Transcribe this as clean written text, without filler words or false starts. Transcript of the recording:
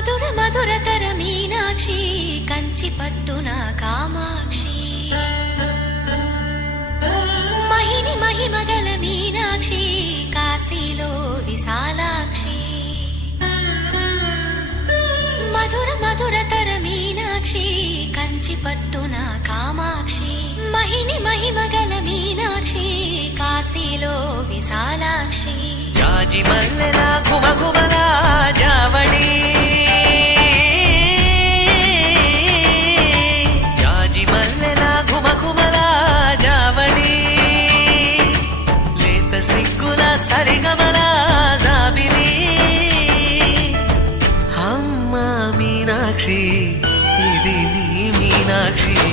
మధుర మధురతర మీనాక్షి కంచి పట్టున కామాక్షి మహిని మహిమగల మీనాక్షి కాశీలో విశాలాక్షి మధుర మధురతర మీనాక్షి కంచి పట్టున కామాక్షి మహిని మహిమగల మీనాక్షి కాశీలో విశాలాక్షి జాజి మల్లెల ఘుమఘుమల జావళి జాజి మల్లెల ఘుమఘుమల జావళి లేత సిగ్గుల సరిగమల జాబిలి అమ్మ మీనాక్షి ఇది నీ మీనాక్షి